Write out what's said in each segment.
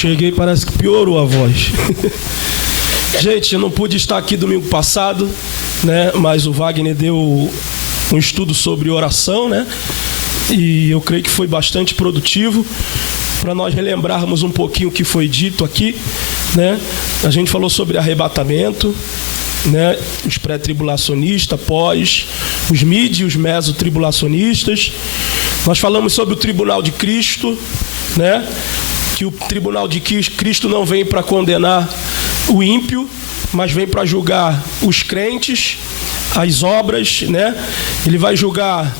Cheguei, parece que piorou a voz. Gente, eu não pude estar aqui domingo passado, né? Mas o Wagner deu um estudo sobre oração, né? E eu creio que foi bastante produtivo para nós relembrarmos um pouquinho o que foi dito aqui, né? A gente falou sobre arrebatamento, né? Os pré-tribulacionistas, pós, os mid e os meso-tribulacionistas. Nós falamos sobre o tribunal de Cristo, né? Que o tribunal de Cristo não vem para condenar o ímpio, mas vem para julgar os crentes, as obras, né? Ele vai julgar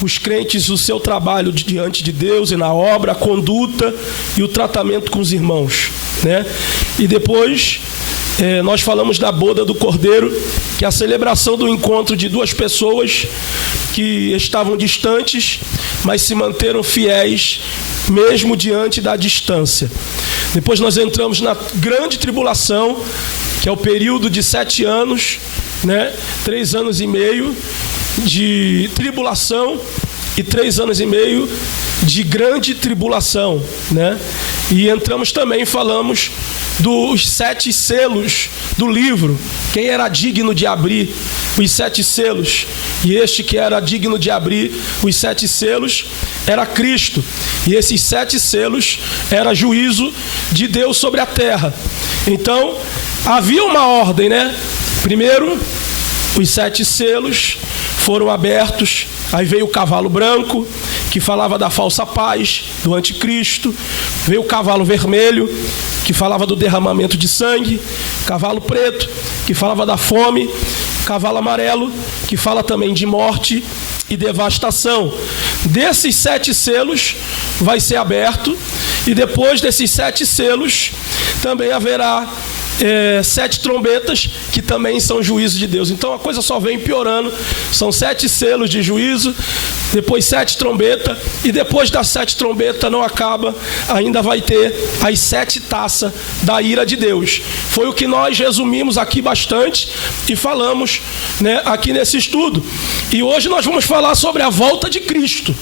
os crentes, o seu trabalho diante de Deus e na obra, a conduta e o tratamento com os irmãos, né? E depois nós falamos da boda do Cordeiro, que é a celebração do encontro de duas pessoas que estavam distantes, mas se manteram fiéis mesmo diante da distância. Depois nós entramos na grande tribulação, que é o período de 7 anos, né? 3 anos e meio de tribulação e 3 anos e meio de grande tribulação, né? E entramos também, falamos dos 7 selos do livro, quem era digno de abrir os 7 selos, e este que era digno de abrir os 7 selos era Cristo, e esses 7 selos era juízo de Deus sobre a terra. Então havia uma ordem, né? Primeiro, os 7 selos foram abertos, aí veio o cavalo branco, que falava da falsa paz, do anticristo, veio o cavalo vermelho, que falava do derramamento de sangue, cavalo preto, que falava da fome, cavalo amarelo, que fala também de morte e devastação. Desses 7 selos vai ser aberto, e depois desses 7 selos também haverá 7 trombetas, que também são juízo de Deus. Então a coisa só vem piorando. São 7 selos de juízo, depois 7 trombetas, e depois das 7 trombetas não acaba, ainda vai ter as 7 taças da ira de Deus. Foi o que nós resumimos aqui bastante e falamos, né, aqui nesse estudo. E hoje nós vamos falar sobre a volta de Cristo.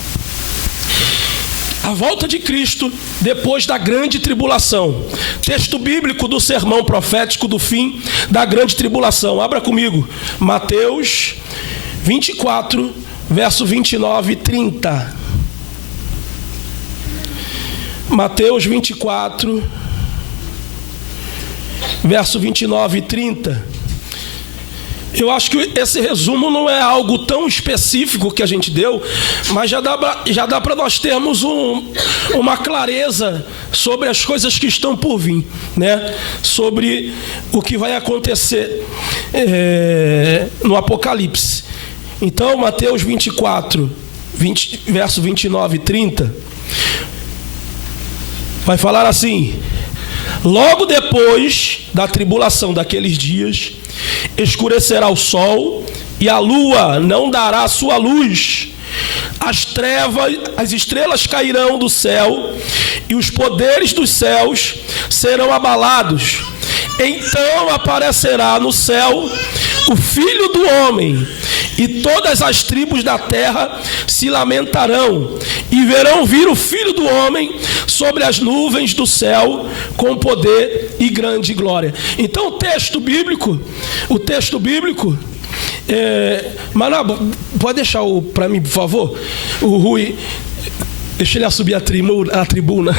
A volta de Cristo depois da grande tribulação. Texto bíblico do sermão profético do fim da grande tribulação. Abra comigo, Mateus 24, verso 29 e 30. Mateus 24, verso 29 e 30. Eu acho que esse resumo não é algo tão específico que a gente deu, mas já dá para nós termos uma clareza sobre as coisas que estão por vir, né? Sobre o que vai acontecer no Apocalipse. Então, Mateus 24, verso 29 e 30, vai falar assim: logo depois da tribulação daqueles dias, escurecerá o sol e a lua não dará sua luz. As trevas, as estrelas cairão do céu e os poderes dos céus serão abalados. Então aparecerá no céu o Filho do Homem, e todas as tribos da terra se lamentarão e verão vir o Filho do Homem sobre as nuvens do céu com poder e grande glória. Então o texto bíblico, Manabo, pode deixar para mim, por favor, o Rui, deixa ele subir a tribuna.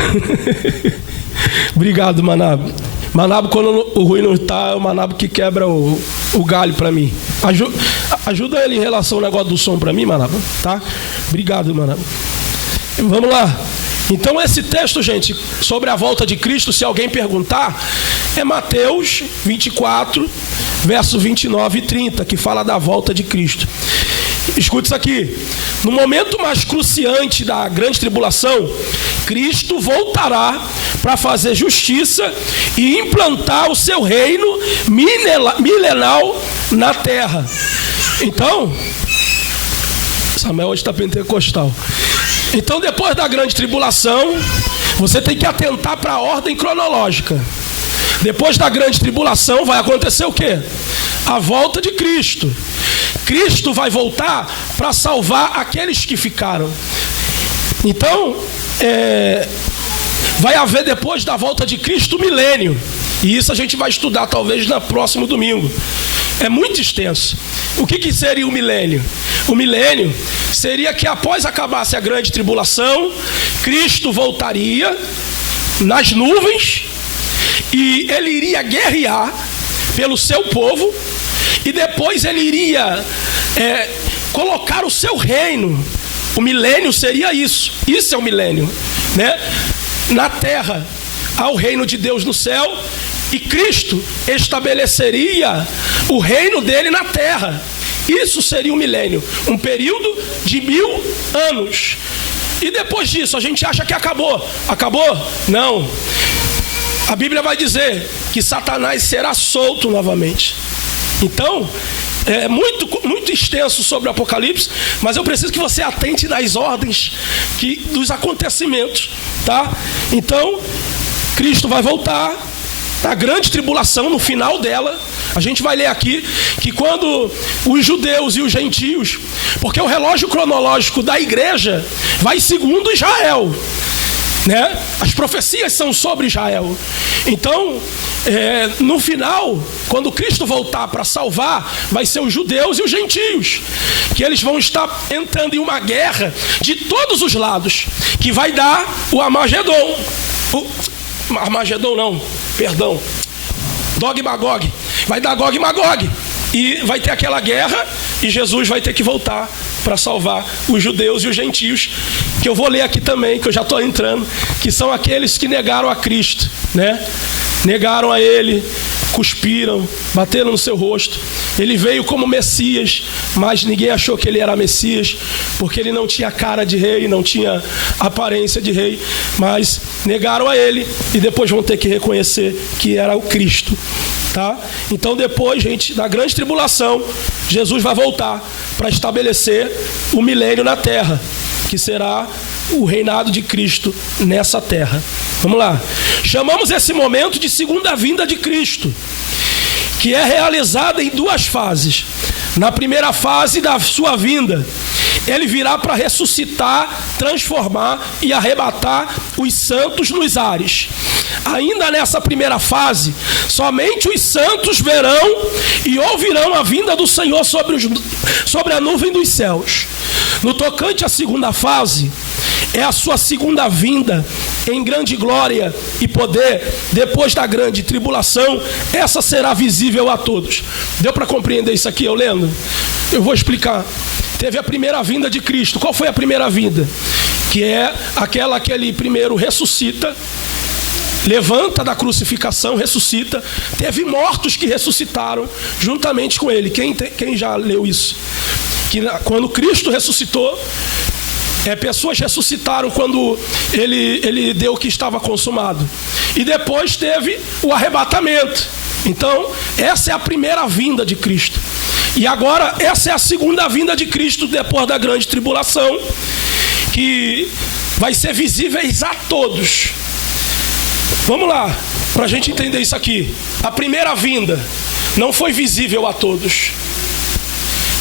Obrigado, Manabo. Manabo, quando o Rui não está, é o Manabo que quebra o galho para mim. Ajuda ele em relação ao negócio do som para mim, Manabo, tá? Obrigado, Manabo. Vamos lá. Então esse texto, gente, sobre a volta de Cristo, se alguém perguntar, é Mateus 24, verso 29 e 30, que fala da volta de Cristo. Escute isso aqui: no momento mais cruciante da grande tribulação, Cristo voltará para fazer justiça e implantar o seu reino milenal na terra. Então, Samuel hoje está pentecostal. Então, depois da grande tribulação, você tem que atentar para a ordem cronológica. Depois da grande tribulação vai acontecer o quê? A volta de Cristo. Cristo vai voltar para salvar aqueles que ficaram. Então, vai haver depois da volta de Cristo o milênio. E isso a gente vai estudar talvez no próximo domingo. É muito extenso. O que seria o milênio? O milênio seria que após acabasse a grande tribulação, Cristo voltaria nas nuvens e ele iria guerrear pelo seu povo e depois ele iria colocar o seu reino. O milênio seria isso. Isso é o milênio, né? Na terra há o reino de Deus no céu e Cristo estabeleceria o reino dele na terra. Isso seria o milênio, um período de 1000 anos. E depois disso a gente acha que acabou. Acabou? Não. A Bíblia vai dizer que Satanás será solto novamente. Então, é muito extenso sobre o Apocalipse, mas eu preciso que você atente nas ordens dos acontecimentos, tá? Então, Cristo vai voltar, a grande tribulação, no final dela, a gente vai ler aqui que quando os judeus e os gentios, porque o relógio cronológico da igreja vai segundo Israel, né? As profecias são sobre Israel. Então, no final, quando Cristo voltar para salvar, vai ser os judeus e os gentios, que eles vão estar entrando em uma guerra de todos os lados, que vai dar o Armagedon. Armagedon não, perdão, Gog e Magog. Vai dar Gog e Magog e vai ter aquela guerra e Jesus vai ter que voltar para salvar os judeus e os gentios, que eu vou ler aqui também, que eu já estou entrando, que são aqueles que negaram a Cristo, né? Negaram a ele, cuspiram, bateram no seu rosto. Ele veio como Messias, mas ninguém achou que ele era Messias, porque ele não tinha cara de rei, não tinha aparência de rei, mas negaram a ele e depois vão ter que reconhecer que era o Cristo, tá? Então depois, gente, da grande tribulação, Jesus vai voltar para estabelecer o milênio na terra, que será o reinado de Cristo nessa terra. Vamos lá. Chamamos esse momento de segunda vinda de Cristo, que é realizada em 2 fases. Na primeira fase da sua vinda, ele virá para ressuscitar, transformar e arrebatar os santos nos ares. Ainda nessa primeira fase, somente os santos verão e ouvirão a vinda do Senhor sobre a nuvem dos céus. No tocante à segunda fase, é a sua segunda vinda em grande glória e poder, depois da grande tribulação. Essa será visível a todos. Deu para compreender isso aqui, eu lendo? Eu vou explicar. Teve a primeira vinda de Cristo. Qual foi a primeira vinda? Que é aquela que ele primeiro ressuscita, levanta da crucificação, ressuscita. Teve mortos que ressuscitaram juntamente com ele. Quem já leu isso? Que quando Cristo ressuscitou, pessoas ressuscitaram quando ele deu o que estava consumado. E depois teve o arrebatamento. Então, essa é a primeira vinda de Cristo. E agora, essa é a segunda vinda de Cristo depois da grande tribulação, que vai ser visíveis a todos. Vamos lá, para a gente entender isso aqui. A primeira vinda não foi visível a todos.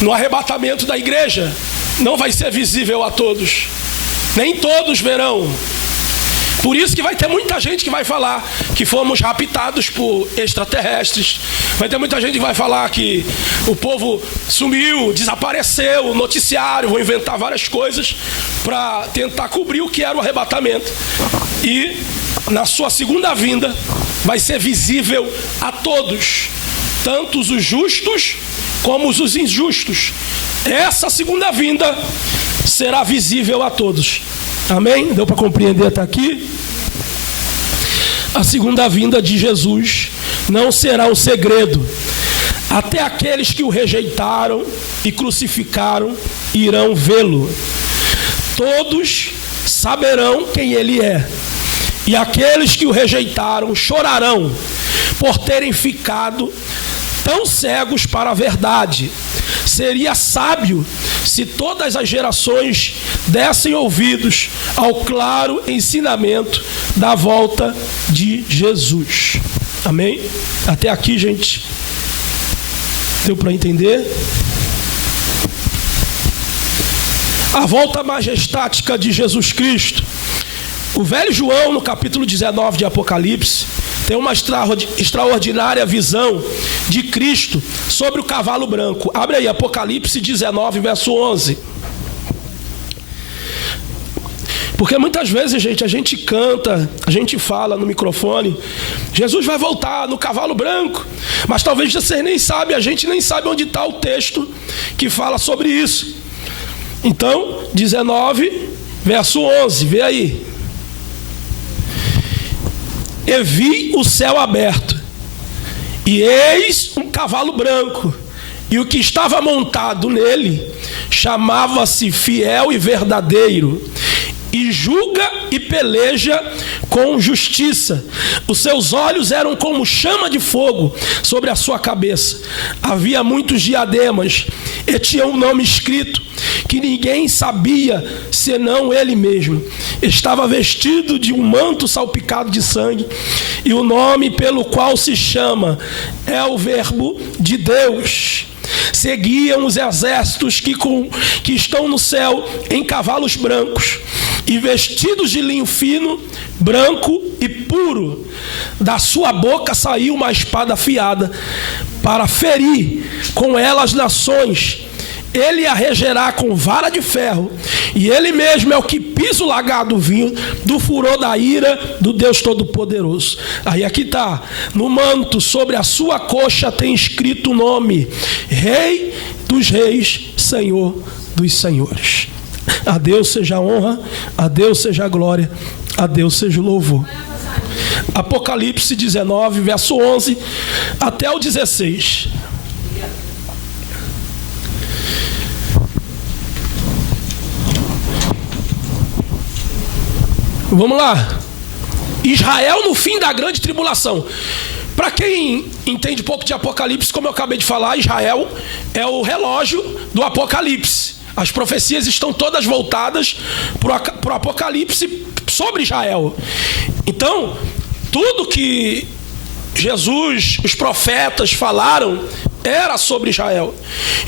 No arrebatamento da igreja, não vai ser visível a todos. Nem todos verão. Por isso que vai ter muita gente que vai falar que fomos raptados por extraterrestres. Vai ter muita gente que vai falar que o povo sumiu, desapareceu, noticiário, vão inventar várias coisas para tentar cobrir o que era o arrebatamento. E na sua segunda vinda vai ser visível a todos, tanto os justos como os injustos. Essa segunda vinda será visível a todos. Amém? Deu para compreender até aqui? A segunda vinda de Jesus não será um segredo. Até aqueles que o rejeitaram e crucificaram irão vê-lo. Todos saberão quem ele é. E aqueles que o rejeitaram chorarão por terem ficado tão cegos para a verdade. Seria sábio se todas as gerações dessem ouvidos ao claro ensinamento da volta de Jesus. Amém? Até aqui, gente. Deu para entender? A volta majestática de Jesus Cristo, ela é realizada em 2 fases. Na primeira fase, O velho João, no capítulo 19 de Apocalipse, tem uma extraordinária visão de Cristo sobre o cavalo branco. Abre aí, Apocalipse 19, verso 11. Porque muitas vezes, gente, a gente canta, a gente fala no microfone, Jesus vai voltar no cavalo branco, mas talvez vocês nem sabem, a gente nem sabe onde está o texto que fala sobre isso. Então, 19, verso 11, vê aí. E vi o céu aberto, e eis um cavalo branco, e o que estava montado nele chamava-se Fiel e Verdadeiro, e julga e peleja com justiça. Os seus olhos eram como chama de fogo sobre a sua cabeça. Havia muitos diademas, e tinha um nome escrito que ninguém sabia senão ele mesmo. Estava vestido de um manto salpicado de sangue, e o nome pelo qual se chama é o Verbo de Deus. Seguiam os exércitos que estão no céu em cavalos brancos e vestidos de linho fino, branco e puro. Da sua boca saiu uma espada afiada para ferir com ela as nações. Ele a regerá com vara de ferro, e ele mesmo é o que pisa o lagar do vinho do furor da ira do Deus Todo-Poderoso. Aí aqui está, no manto sobre a sua coxa tem escrito o nome: Rei dos Reis, Senhor dos Senhores. A Deus seja a honra, a Deus seja a glória, a Deus seja o louvor. Apocalipse 19, verso 11 até o 16. Vamos lá. Israel no fim da grande tribulação. Para quem entende um pouco de Apocalipse, como eu acabei de falar, Israel é o relógio do Apocalipse. As profecias estão todas voltadas para o Apocalipse sobre Israel. Então, tudo que Jesus, os profetas falaram era sobre Israel.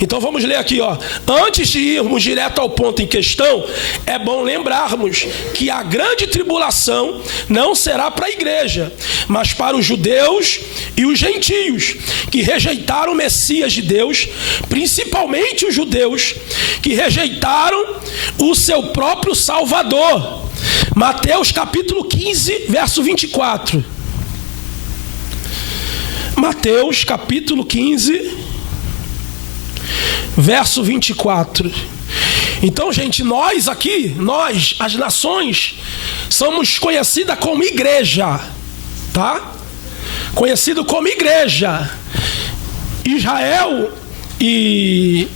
Então vamos ler aqui, ó. Antes de irmos direto ao ponto em questão, é bom lembrarmos que a grande tribulação não será para a igreja, mas para os judeus e os gentios que rejeitaram o Messias de Deus, principalmente os judeus que rejeitaram o seu próprio Salvador. Mateus capítulo 15, verso 24. Mateus capítulo 15, verso 24. Então, gente, nós aqui, nós, as nações, somos conhecidas como igreja, tá? Conhecido como igreja. Israel e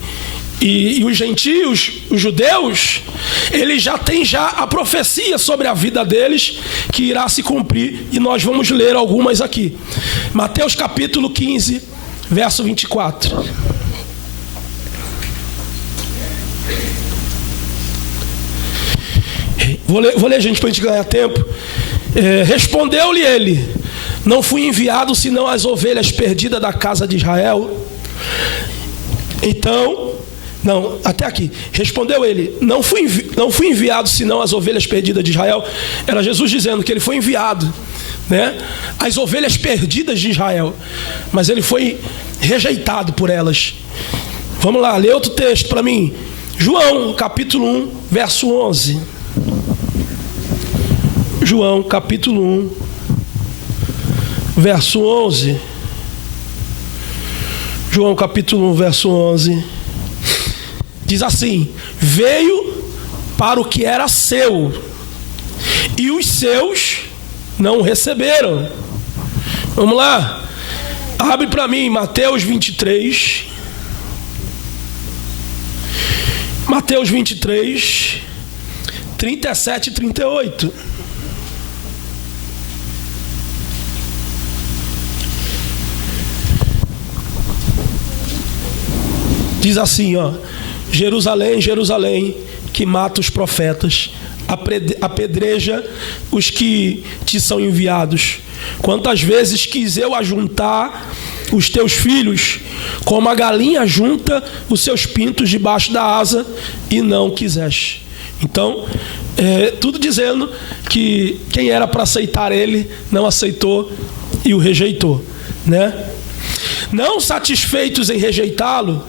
os gentios, os judeus, eles já têm a profecia sobre a vida deles que irá se cumprir, e nós vamos ler algumas aqui. Mateus capítulo 15, verso 24. Vou ler, gente, para a gente ganhar tempo. Respondeu-lhe ele: não fui enviado senão as ovelhas perdidas da casa de Israel. Então, não, até aqui. Respondeu ele: não fui enviado senão as ovelhas perdidas de Israel. Era Jesus dizendo que ele foi enviado, né? As ovelhas perdidas de Israel, mas ele foi rejeitado por elas. Vamos lá, lê outro texto para mim. João capítulo 1, verso 11. João capítulo 1, verso 11. João capítulo 1, verso 11. Diz assim: veio para o que era seu, e os seus não o receberam. Vamos lá. Abre para mim Mateus 23. Mateus 23, 37 e 38. Diz assim, ó: Jerusalém, Jerusalém, que mata os profetas, apedreja os que te são enviados. Quantas vezes quis eu ajuntar os teus filhos, como a galinha junta os seus pintos debaixo da asa, e não quiseste. Então, tudo dizendo que quem era para aceitar ele não aceitou e o rejeitou, né? Não satisfeitos em rejeitá-lo,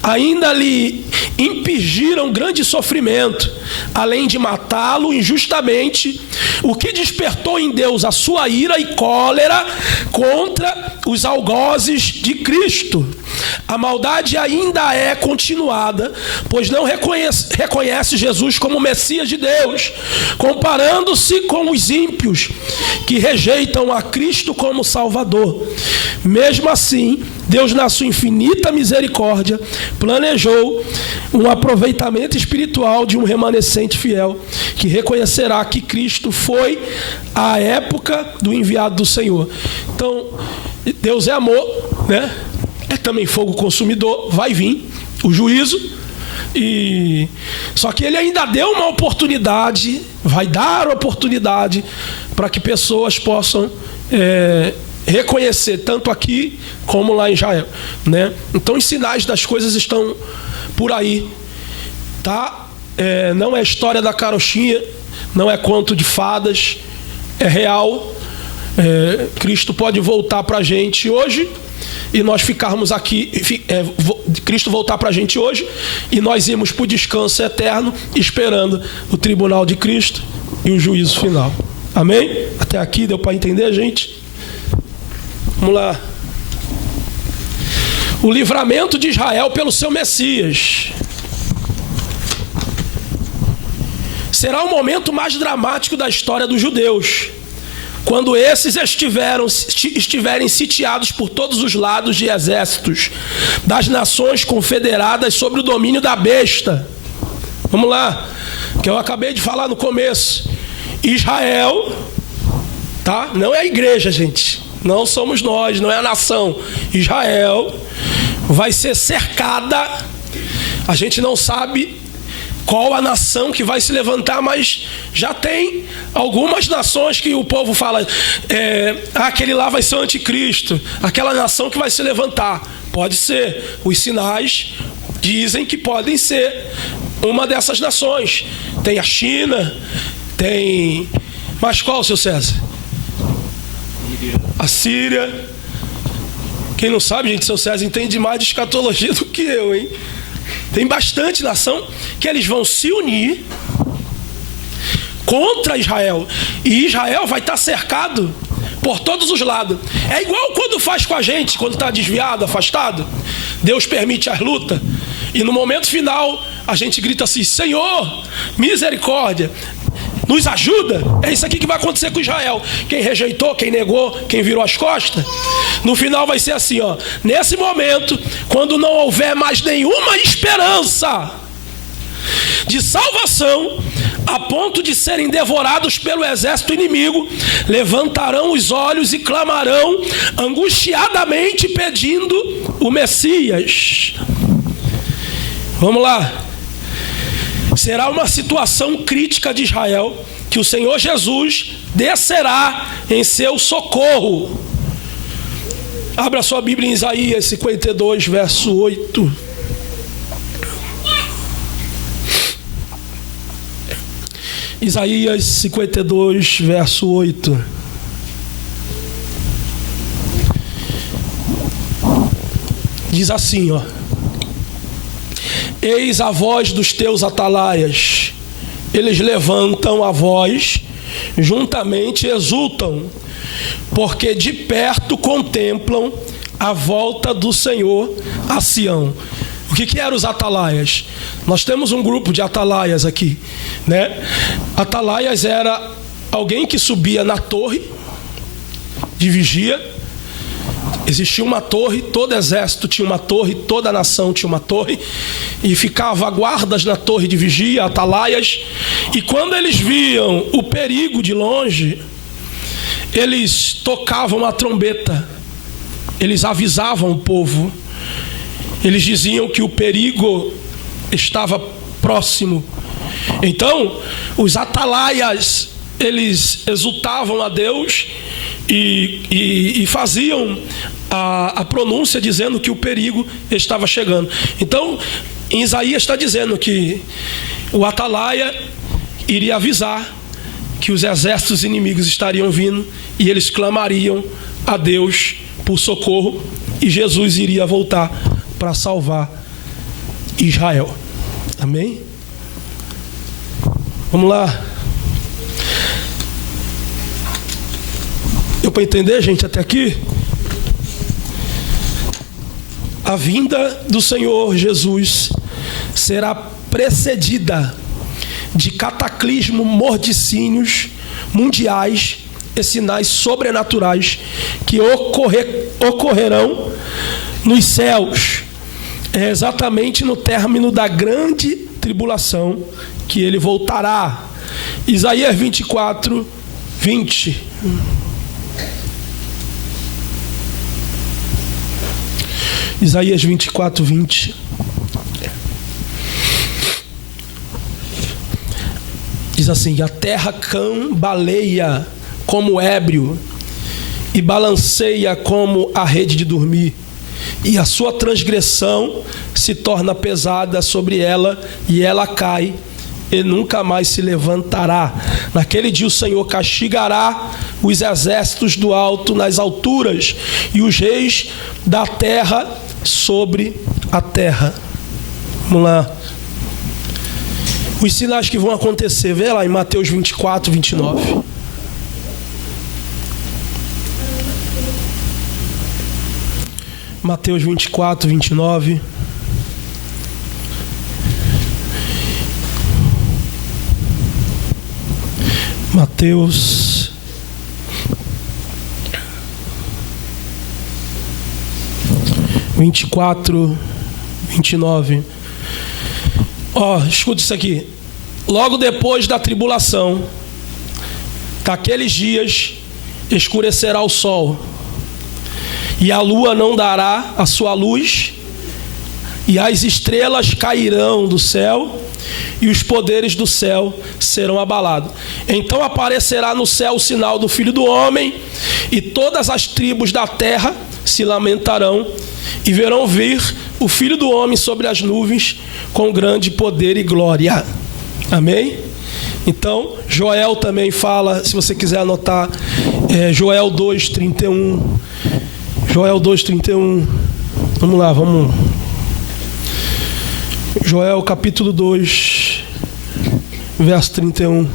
ainda lhe impingiram grande sofrimento, além de matá-lo injustamente, o que despertou em Deus a sua ira e cólera contra os algozes de Cristo. A maldade ainda é continuada, pois não reconhece Jesus como Messias de Deus, comparando-se com os ímpios que rejeitam a Cristo como Salvador. Mesmo assim, Deus, na sua infinita misericórdia, planejou um aproveitamento espiritual de um remanescente fiel, que reconhecerá que Cristo foi a época do enviado do Senhor. Então, Deus é amor, né? É também fogo consumidor, vai vir o juízo, só que ele ainda deu uma oportunidade, vai dar oportunidade para que pessoas possam reconhecer, tanto aqui como lá em Israel, né? Então os sinais das coisas estão por aí, tá? Não é história da carochinha, não é conto de fadas, é real. Cristo pode voltar para a gente hoje e nós ficarmos aqui, Cristo voltar para a gente hoje e nós irmos para o descanso eterno, esperando o tribunal de Cristo e o juízo final. Amém? Até aqui deu para entender, gente? Vamos lá. O livramento de Israel pelo seu Messias. Será o momento mais dramático da história dos judeus, quando esses estiverem sitiados por todos os lados de exércitos das nações confederadas sob o domínio da besta. Vamos lá, que eu acabei de falar no começo. Israel, tá? Não é a igreja, gente. Não somos nós, não é a nação. Israel vai ser cercada. A gente não sabe qual a nação que vai se levantar, mas já tem algumas nações que o povo fala, aquele lá vai ser o anticristo, aquela nação que vai se levantar. Pode ser. Os sinais dizem que podem ser uma dessas nações. Tem a China, tem... Mas qual, seu César? A Síria. Quem não sabe, gente, seu César entende mais de escatologia do que eu, hein? Tem bastante nação que eles vão se unir contra Israel. E Israel vai estar cercado por todos os lados. É igual quando faz com a gente, quando está desviado, afastado. Deus permite as lutas. E no momento final, a gente grita assim, Senhor, misericórdia, nos ajuda. É isso aqui que vai acontecer com Israel. Quem rejeitou, quem negou, quem virou as costas, no final vai ser assim, ó. Nesse momento, quando não houver mais nenhuma esperança de salvação, a ponto de serem devorados pelo exército inimigo, levantarão os olhos e clamarão angustiadamente pedindo o Messias. Vamos lá. Será uma situação crítica de Israel que o Senhor Jesus descerá em seu socorro. Abra sua Bíblia em Isaías 52, verso 8. Isaías 52, verso 8. Diz assim, ó. Eis a voz dos teus atalaias, eles levantam a voz, juntamente exultam, porque de perto contemplam a volta do Senhor a Sião. O que eram os atalaias? Nós temos um grupo de atalaias aqui, né? Atalaias era alguém que subia na torre de vigia. Existia uma torre, todo exército tinha uma torre, toda nação tinha uma torre, e ficava guardas na torre de vigia, atalaias, e quando eles viam o perigo de longe, eles tocavam a trombeta, eles avisavam o povo, eles diziam que o perigo estava próximo. Então, os atalaias, eles exultavam a Deus e faziam a pronúncia dizendo que o perigo estava chegando. Então, em Isaías está dizendo que o atalaia, iria avisar que os exércitos inimigos estariam vindo e eles clamariam a Deus por socorro e Jesus iria voltar para salvar Israel. Amém? Vamos lá. Deu para entender, gente, até aqui? A vinda do Senhor Jesus será precedida de cataclismos, mordicínios mundiais e sinais sobrenaturais que ocorrerão nos céus. É exatamente no término da grande tribulação que ele voltará. Isaías 24, 20. Isaías 24, 20. Diz assim: a terra cambaleia como ébrio e balanceia como a rede de dormir, e a sua transgressão se torna pesada sobre ela, e ela cai e nunca mais se levantará. Naquele dia o Senhor castigará os exércitos do alto nas alturas e os reis da terra sobre a terra. Vamos lá. Os sinais que vão acontecer, vê lá em Mateus 24, 29. Mateus 24, 29. Mateus 24, 29. Ó, escuta isso aqui. Logo depois da tribulação, daqueles dias, escurecerá o sol, e a lua não dará a sua luz, e as estrelas cairão do céu, e os poderes do céu serão abalados. Então aparecerá no céu o sinal do Filho do Homem, e todas as tribos da terra se lamentarão, e verão vir o Filho do Homem sobre as nuvens, com grande poder e glória. Amém? Então, Joel também fala, se você quiser anotar, Joel 2:31. Joel 2:31. Vamos lá, vamos. Joel capítulo 2, verso 31.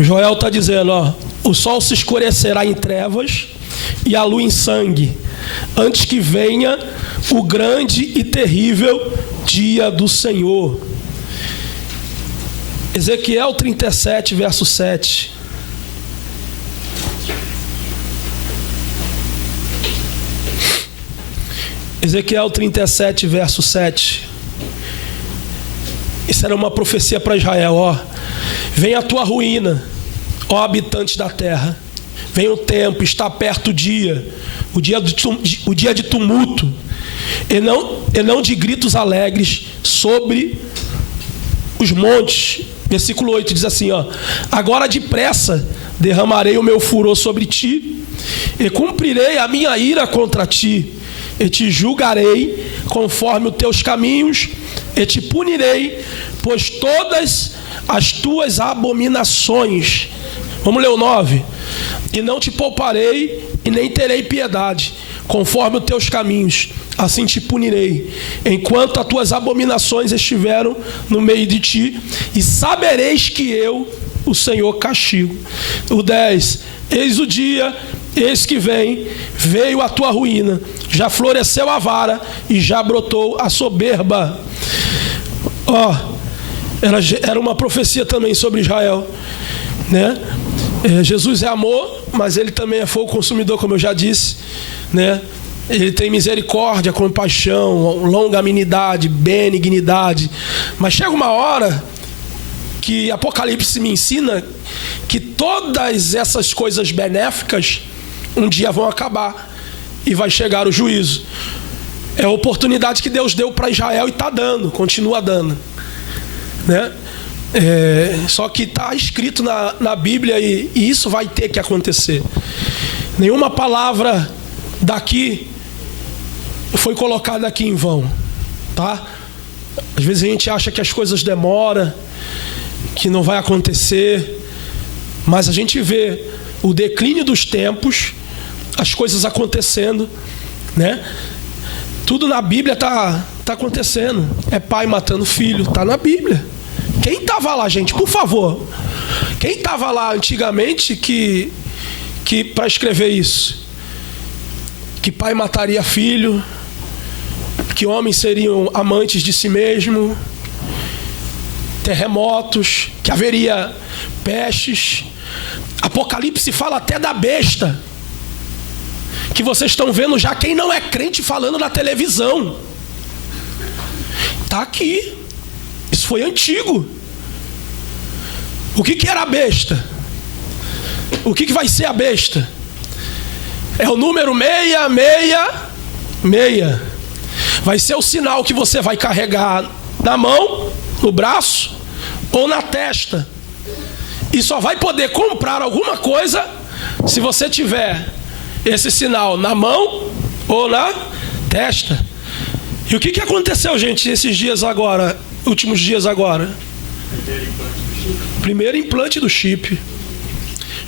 Joel está dizendo, ó: o sol se escurecerá em trevas e a lua em sangue, antes que venha o grande e terrível dia do Senhor. Ezequiel 37, verso 7. Ezequiel 37, verso 7. Isso era uma profecia para Israel, ó: vem a tua ruína, ó habitante da terra. Vem o tempo, está perto o dia de tumulto, e não de gritos alegres sobre os montes. Versículo 8 diz assim, ó: agora depressa derramarei o meu furor sobre ti, e cumprirei a minha ira contra ti, e te julgarei conforme os teus caminhos, e te punirei, pois todas as tuas abominações. Vamos ler o 9. E não te pouparei e nem terei piedade, conforme os teus caminhos, assim te punirei, enquanto as tuas abominações estiveram no meio de ti, e sabereis que eu, o Senhor, castigo. O 10. Eis o dia, eis que vem, veio a tua ruína, já floresceu a vara e já brotou a soberba. Ó, era uma profecia também sobre Israel, né? Jesus é amor, mas ele também é fogo consumidor, como eu já disse, né? Ele tem misericórdia, compaixão, longanimidade, benignidade. Mas chega uma hora que Apocalipse me ensina que todas essas coisas benéficas um dia vão acabar e vai chegar o juízo. É a oportunidade que Deus deu para Israel e está dando, continua dando, né? Só que está escrito na Bíblia e isso vai ter que acontecer. Nenhuma palavra daqui foi colocada aqui em vão, tá? Às vezes a gente acha que as coisas demoram, que não vai acontecer, mas a gente vê o declínio dos tempos, as coisas acontecendo, né? Tudo na Bíblia tá acontecendo. É pai matando filho, tá na Bíblia. Quem estava lá, gente, por favor? Quem estava lá antigamente que para escrever isso? Que pai mataria filho, que homens seriam amantes de si mesmo, terremotos, que haveria pestes. Apocalipse fala até da besta, que vocês estão vendo já quem não é crente falando na televisão. Está aqui. Isso foi antigo. O que era a besta? O que vai ser a besta? É o número 666. Vai ser o sinal que você vai carregar na mão, no braço ou na testa. E só vai poder comprar alguma coisa se você tiver esse sinal na mão ou na testa. E o que aconteceu, gente, esses dias agora, últimos dias agora? Primeiro implante do chip.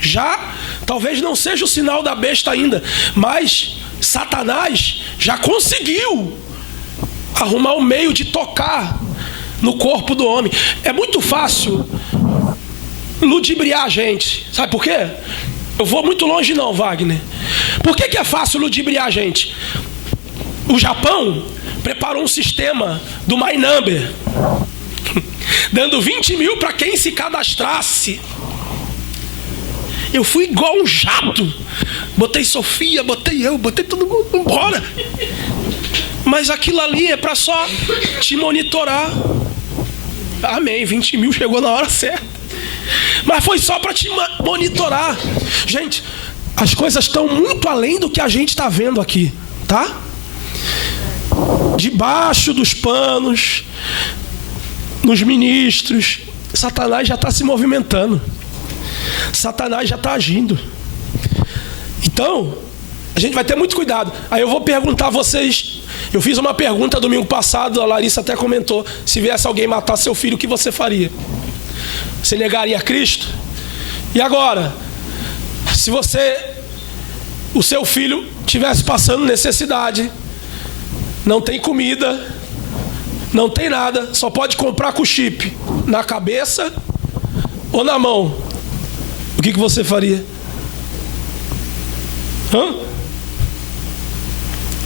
Já, talvez não seja o sinal da besta ainda, mas Satanás já conseguiu arrumar um meio de tocar no corpo do homem. É muito fácil ludibriar a gente. Sabe por quê? Eu vou muito longe não, Wagner. Por que é fácil ludibriar a gente? O Japão preparou um sistema do My Number, dando 20 mil para quem se cadastrasse. Eu fui igual um jato. Botei Sofia, botei eu, botei todo mundo embora. Mas aquilo ali é para só te monitorar. Amém, 20 mil chegou na hora certa. Mas foi só para te monitorar. Gente, as coisas estão muito além do que a gente está vendo aqui, tá? Debaixo dos panos, nos ministros, Satanás já está se movimentando. Satanás já está agindo. Então, a gente vai ter muito cuidado. Aí eu vou perguntar a vocês. Eu fiz uma pergunta domingo passado, a Larissa até comentou: se viesse alguém matar seu filho, o que você faria? Você negaria a Cristo? E agora, se o seu filho estivesse passando necessidade, não tem comida, não tem nada, só pode comprar com chip na cabeça ou na mão, o que você faria?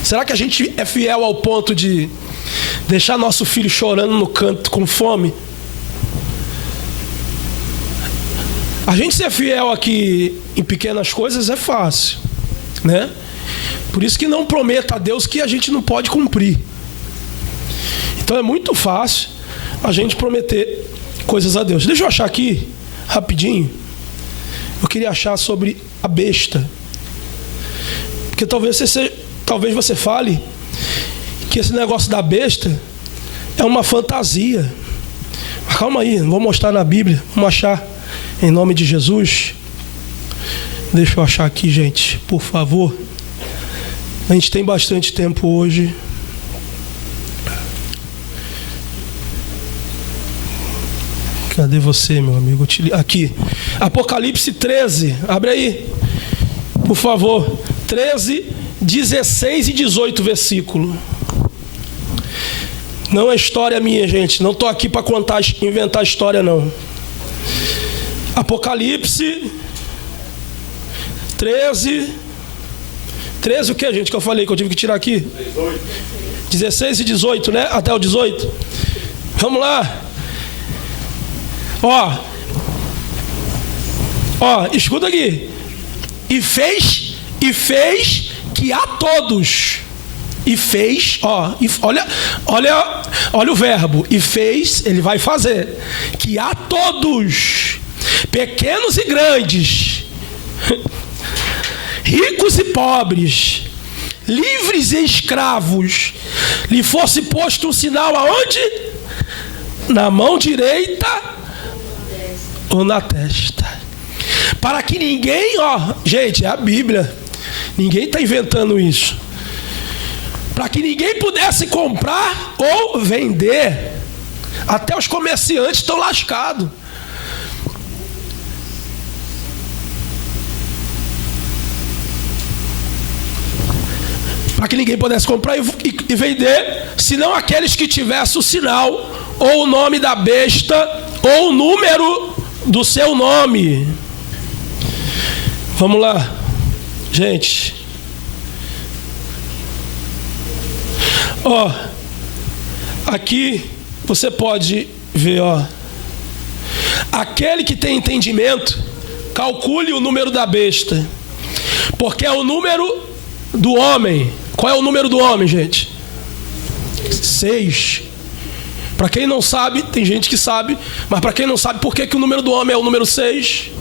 Será que a gente é fiel ao ponto de deixar nosso filho chorando no canto com fome? A gente ser fiel aqui em pequenas coisas é fácil, né? Por isso que não prometa a Deus que a gente não pode cumprir. Então é muito fácil a gente prometer coisas a Deus. Deixa eu achar aqui, rapidinho. Eu queria achar sobre a besta. Porque talvez você fale que esse negócio da besta é uma fantasia. Mas calma aí, não vou mostrar na Bíblia. Vamos achar em nome de Jesus. Deixa eu achar aqui, gente, por favor. A gente tem bastante tempo hoje. Cadê você, meu amigo? Aqui. Apocalipse 13. Abre aí, por favor. 13, 16 e 18 versículo. Não é história minha, gente. Não estou aqui para inventar história, não. Apocalipse 13 o que, gente, que eu falei, que eu tive que tirar aqui? 16 e 18, né? Até o 18. Vamos lá. Ó, escuta aqui. E fez que a todos. E fez, olha o verbo. E fez, ele vai fazer. Que a todos, pequenos e grandes, ricos e pobres, livres e escravos, lhe fosse posto um sinal aonde? Na mão direita ou na testa. Para que ninguém, gente, é a Bíblia. Ninguém está inventando isso. para que ninguém pudesse comprar ou vender. Até os comerciantes estão lascados. Para que ninguém pudesse comprar e vender, senão aqueles que tivessem o sinal, ou o nome da besta, ou o número do seu nome. Vamos lá, gente. Ó, aqui você pode ver, ó. Aquele que tem entendimento, calcule o número da besta, porque é o número do homem. Qual é o número do homem, gente? 6. Para quem não sabe, tem gente que sabe, mas para quem não sabe, por que o número do homem é o número 6?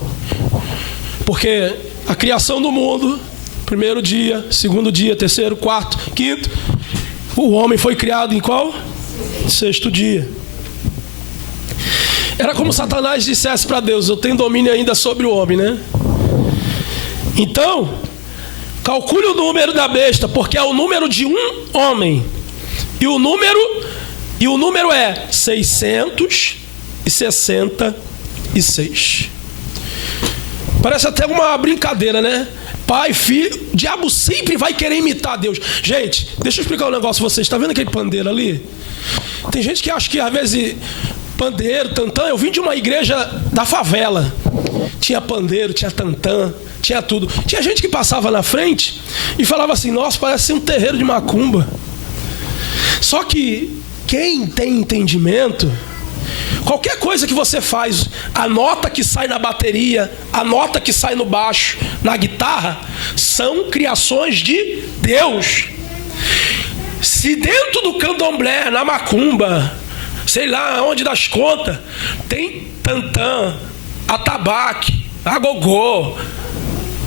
Porque a criação do mundo, primeiro dia, segundo dia, terceiro, quarto, quinto, o homem foi criado em qual? Sexto dia. Era como Satanás dissesse para Deus: eu tenho domínio ainda sobre o homem, né? Então, calcule o número da besta, porque é o número de um homem. E o número é 666. Parece até uma brincadeira, né? Pai, filho, o diabo sempre vai querer imitar Deus. Gente, deixa eu explicar um negócio pra vocês. Está vendo aquele pandeiro ali? Tem gente que acha que às vezes pandeiro, tantã. Eu vim de uma igreja da favela. Tinha pandeiro, tinha tantã, tinha tudo. Tinha gente que passava na frente e falava assim: nossa, parece um terreiro de macumba. Só que quem tem entendimento, qualquer coisa que você faz, a nota que sai na bateria, a nota que sai no baixo, na guitarra, são criações de Deus. Se dentro do candomblé, na macumba, sei lá onde das contas, tem tantã, atabaque, agogô,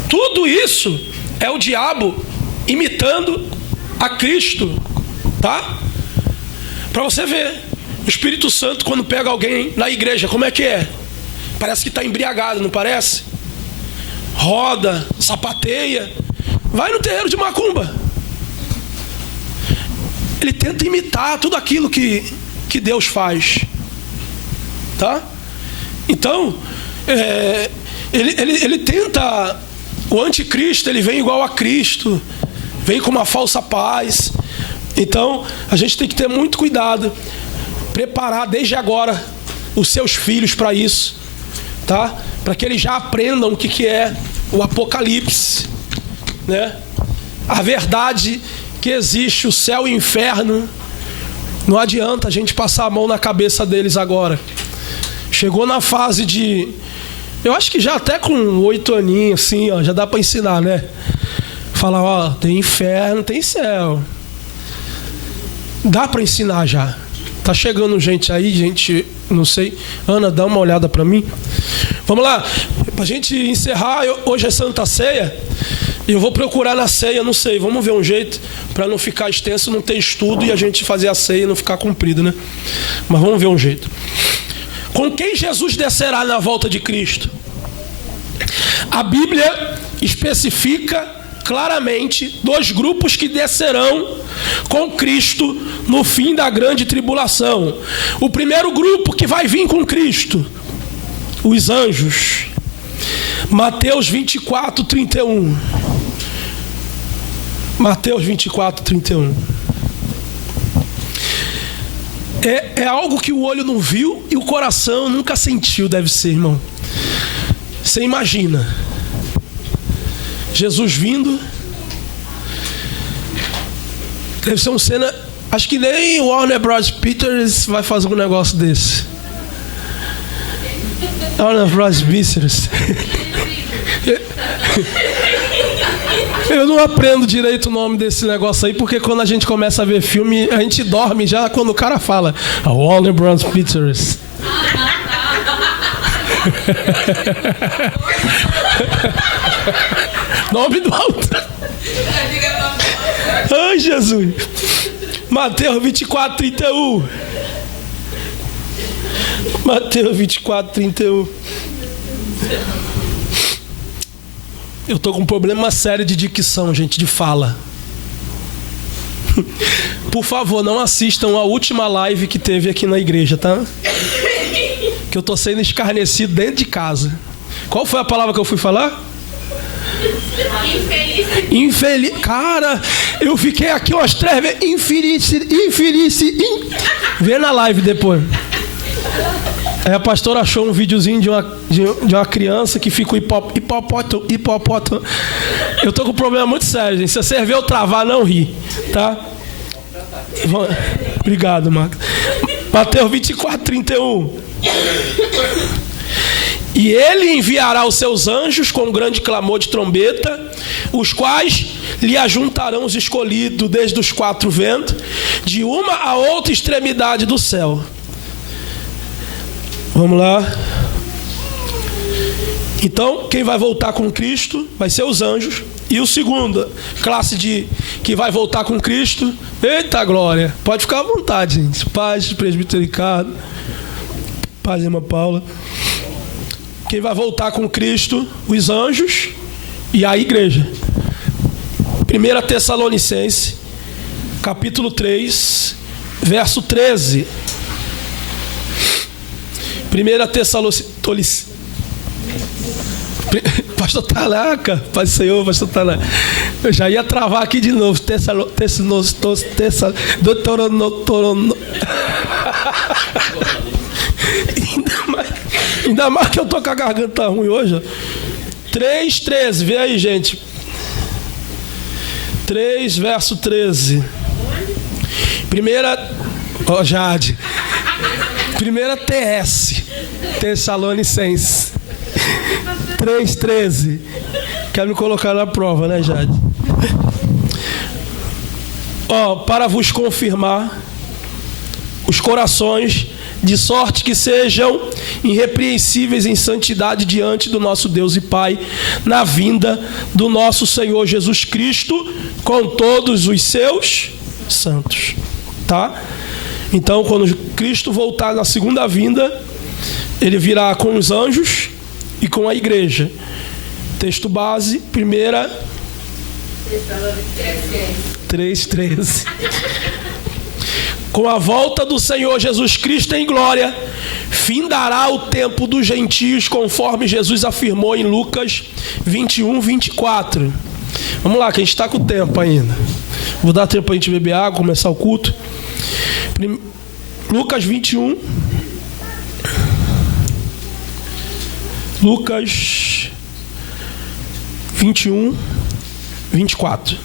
tudo isso é o diabo imitando a Cristo, tá? Para você ver, o Espírito Santo, quando pega alguém na igreja, como é que é? Parece que está embriagado, não parece? Roda, sapateia, vai no terreiro de macumba. Ele tenta imitar tudo aquilo que Deus faz, tá? Então, ele tenta. O anticristo, ele vem igual a Cristo, vem com uma falsa paz. Então, a gente tem que ter muito cuidado, preparar desde agora os seus filhos para isso, tá? Para que eles já aprendam o que é o Apocalipse, né? A verdade que existe, o céu e o inferno. Não adianta a gente passar a mão na cabeça deles agora. Chegou na fase de... Eu acho que já até com 8 aninhos, assim, ó, já dá para ensinar, né? Falar, ó, tem inferno, tem céu. Dá para ensinar já. Tá chegando gente aí, gente, não sei. Ana, dá uma olhada para mim. Vamos lá, pra gente encerrar, hoje é Santa Ceia. E eu vou procurar na ceia, não sei, vamos ver um jeito para não ficar extenso, não ter estudo e a gente fazer a ceia e não ficar comprido, né? Mas vamos ver um jeito. Com quem Jesus descerá na volta de Cristo? A Bíblia especifica claramente 2 grupos que descerão com Cristo no fim da grande tribulação. O primeiro grupo que vai vir com Cristo, os anjos. Mateus 24, 31. Mateus 24, 31. É algo que o olho não viu e o coração nunca sentiu, deve ser, irmão. Você imagina Jesus vindo. Deve ser uma cena. Acho que nem o Warner Bros. Pictures vai fazer um negócio desse. Warner Bros. Pictures. Eu não aprendo direito o nome desse negócio aí, porque quando a gente começa a ver filme, a gente dorme já quando o cara fala Warner Bros. Pictures. Nome do autor. Ai, Jesus. Mateus 24, 31. Mateus 24, 31. Eu tô com um problema sério de dicção, gente, de fala. Por favor, não assistam a última live que teve aqui na igreja, tá? Que eu tô sendo escarnecido dentro de casa. Qual foi a palavra que eu fui falar? Infeliz. Cara, eu fiquei aqui umas 3 vezes. Infeliz. Vê na live depois. Aí a pastora achou um videozinho de uma criança que fica hipopótamo. Eu tô com um problema muito sério, gente. Se você ver eu travar, não ri, tá? Obrigado, Marcos. Mateus 24:31. E ele enviará os seus anjos com um grande clamor de trombeta, os quais lhe ajuntarão os escolhidos desde os 4 ventos, de uma a outra extremidade do céu. Vamos lá. Então, quem vai voltar com Cristo vai ser os anjos. E o segundo classe que vai voltar com Cristo, eita glória, pode ficar à vontade, gente. Paz, presbítero Ricardo, paz, irmã Paula. Quem vai voltar com Cristo, os anjos e a igreja. 1 Tessalonicenses, capítulo 3, verso 13. 1 Tessalonicenses. Pastor Talaca, Pai do Senhor, Pastor Talaca. Eu já ia travar aqui de novo. Ainda mais que eu tô com a garganta ruim hoje. 3:13, vê aí, gente. 3, verso 13. Jade. 1 TS, Tessalonicenses 3:13. Quer me colocar na prova, né, Jade? Para vos confirmar os corações, de sorte que sejam irrepreensíveis em santidade diante do nosso Deus e Pai, na vinda do nosso Senhor Jesus Cristo, com todos os seus santos. Tá? Então, quando Cristo voltar na segunda vinda, ele virá com os anjos e com a igreja. Texto base, 1 3:13. Com a volta do Senhor Jesus Cristo em glória, findará o tempo dos gentios, conforme Jesus afirmou em Lucas 21:24. Vamos lá, que a gente está com o tempo ainda. Vou dar tempo para a gente beber água, começar o culto. Lucas 21. Lucas 21:24.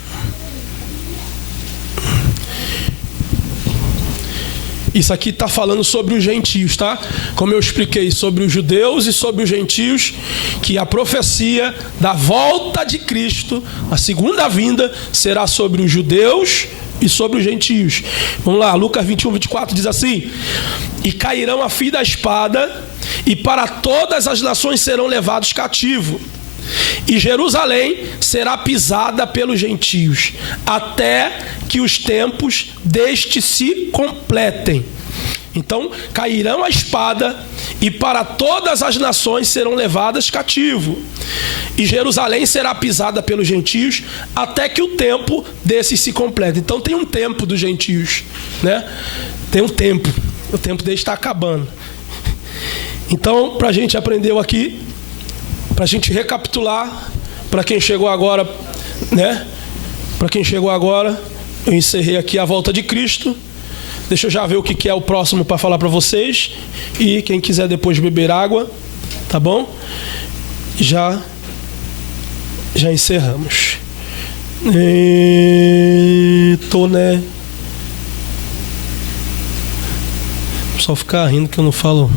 Isso aqui está falando sobre os gentios, tá? Como eu expliquei, sobre os judeus e sobre os gentios, que a profecia da volta de Cristo, a segunda vinda, será sobre os judeus e sobre os gentios. Vamos lá, Lucas 21:24 diz assim: e cairão a fio da espada, e para todas as nações serão levados cativos. E Jerusalém será pisada pelos gentios, até que os tempos deste se completem. Então, cairão a espada, e para todas as nações serão levadas cativo. E Jerusalém será pisada pelos gentios, até que o tempo desses se complete. Então, tem um tempo dos gentios, né? Tem um tempo. O tempo deles está acabando. Então, para a gente aprender aqui, para a gente recapitular, para quem chegou agora, né? Para quem chegou agora, eu encerrei aqui a volta de Cristo. Deixa eu já ver o que é o próximo para falar para vocês. E quem quiser depois beber água, tá bom? Já encerramos. Tô, né? Só ficar rindo que eu não falo.